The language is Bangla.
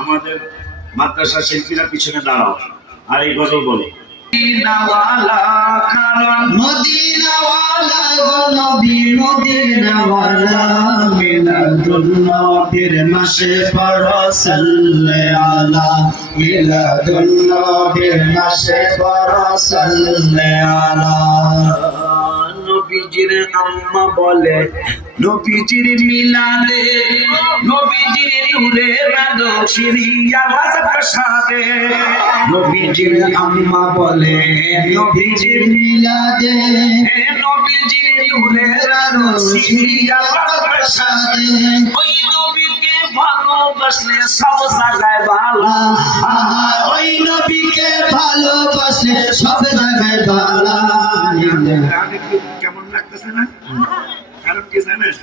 আমাদের মাদ্রাসা শিল্পীরা পিছনে দাঁড়াও আর এই গজল বলো। মদিনাওয়ালা নবী মদিনাওয়ালা মিলাদুন নবীর মাসে পড়ো সাল্লাল্লাহু আলা মিলাদুন নবীর মাসে পড়ো সাল্লাল্লাহু আলা। নবীজির আম্মা বলে নবীজির মিলাদে নবীজির নূরের আলো সিরিয়াল প্রসাদে। নবীজির আম্মা বলে নবীজির মিলাদে নবীজির নূরের আলো সিরিয়াল প্রসাদে। ওই নবীকে ভালোবাসলে সব জায়গায় ভালো, ওই নবীকে ভালোবাসলে সব জায়গায় ভালো। কেমন লাগতেছে না? কারণ কি জানেন?